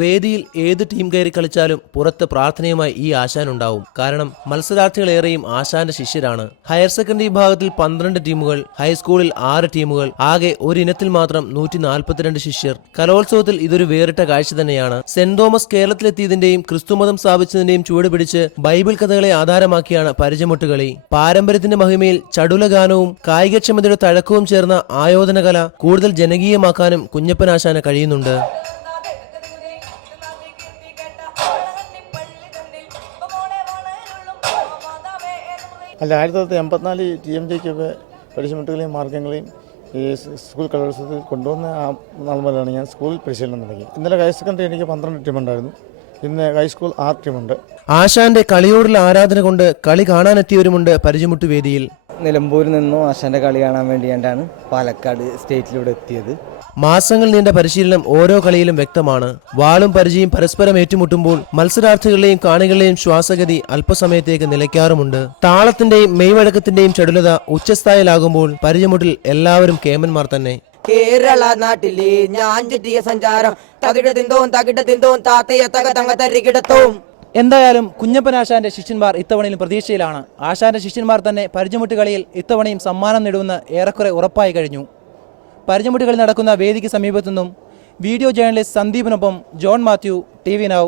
വേദിയിൽ ഏത് ടീം കയറി കളിച്ചാലും പുറത്ത് പ്രാർത്ഥനയുമായി ഈ ആശാനുണ്ടാവും. കാരണം മത്സരാർത്ഥികളേറെയും ആശാന്റെ ശിഷ്യരാണ്. ഹയർ സെക്കൻഡറി വിഭാഗത്തിൽ 12 ടീമുകൾ, ഹൈസ്കൂളിൽ 6 ടീമുകൾ, ആകെ ഒരു ഇനത്തിൽ മാത്രം 142 ശിഷ്യർ. കലോത്സവത്തിൽ ഇതൊരു വേറിട്ട കാഴ്ച തന്നെയാണ്. സെന്റ് തോമസ് കേരളത്തിലെത്തിയതിന്റെയും ക്രിസ്തുമതം സ്ഥാപിച്ചതിന്റെയും ചുവട് പിടിച്ച് ബൈബിൾ കഥകളെ ആധാരമാക്കിയാണ് പരിചമുട്ടുകളി. പാരമ്പര്യത്തിന്റെ മഹിമയിൽ ചടുലഗാനവും കായികക്ഷമതയുടെ തഴക്കവും ചേർന്ന ആയോധന കല കൂടുതൽ ജനകീയമാക്കാനും കുഞ്ഞപ്പനാശാന് കഴിയുന്നുണ്ട്. അല്ല, 1984 TMJക്കൊക്കെ പരിചമുട്ടുകളെയും മാർഗങ്ങളെയും ഈ സ്കൂൾ കലോത്സവത്തിൽ കൊണ്ടുവന്ന ആ നാൾ മുതലാണ് ഞാൻ സ്കൂളിൽ പരിശീലനം തുടങ്ങി. ഇന്നലെ ഹയർ സെക്കൻഡറി എനിക്ക് 12 ടീമുണ്ടായിരുന്നു. ഇന്ന് ഹൈസ്കൂൾ 6 ടീമുണ്ട്. ആശാന്റെ കളിയോടുള്ള ആരാധന കൊണ്ട് കളി കാണാനെത്തിയവരുമുണ്ട് പരിചമുട്ട് വേദിയിൽ. നിലമ്പൂരിൽ നിന്നും ആശാന്റെ കളി കാണാൻ വേണ്ടിയാണ് പാലക്കാട് സ്റ്റേറ്റിലൂടെ എത്തിയത്. മാസങ്ങൾ നീണ്ട പരിശീലനം ഓരോ കളിയിലും വ്യക്തമാണ്. വാളും പരിചയം പരസ്പരം ഏറ്റുമുട്ടുമ്പോൾ മത്സരാർത്ഥികളുടെയും കാണികളുടെയും ശ്വാസഗതി അല്പസമയത്തേക്ക് നിലയ്ക്കാറുമുണ്ട്. താളത്തിന്റെയും മെയ്വഴക്കത്തിന്റെയും ചടുലത ഉച്ചസ്ഥായിലാകുമ്പോൾ പരിചമുട്ടിൽ എല്ലാവരും കേമന്മാർ തന്നെ. കേരള നാട്ടിലെ ഞാൻ ചുറ്റിയ സഞ്ചാരം തകിടത്തിന്തോം താത്തയ തക തങ്ങ തരികിടത്തോം. എന്തായാലും കുഞ്ഞപ്പനാശാന്റെ ശിഷ്യന്മാർ ഇത്തവണയും പ്രതീക്ഷയിലാണ്. ആശാന്റെ ശിഷ്യന്മാർ തന്നെ പരിചമുട്ട് കളിയിൽ ഇത്തവണയും സമ്മാനം നേടുമെന്ന് ഏറെക്കുറെ ഉറപ്പായി കഴിഞ്ഞു. പരിചമുട്ട് കളി നടക്കുന്ന വേദിക്ക് സമീപത്തുനിന്നും വീഡിയോ ജേർണലിസ്റ്റ് സന്ദീപിനൊപ്പം ജോൺ മാത്യു, TV Now.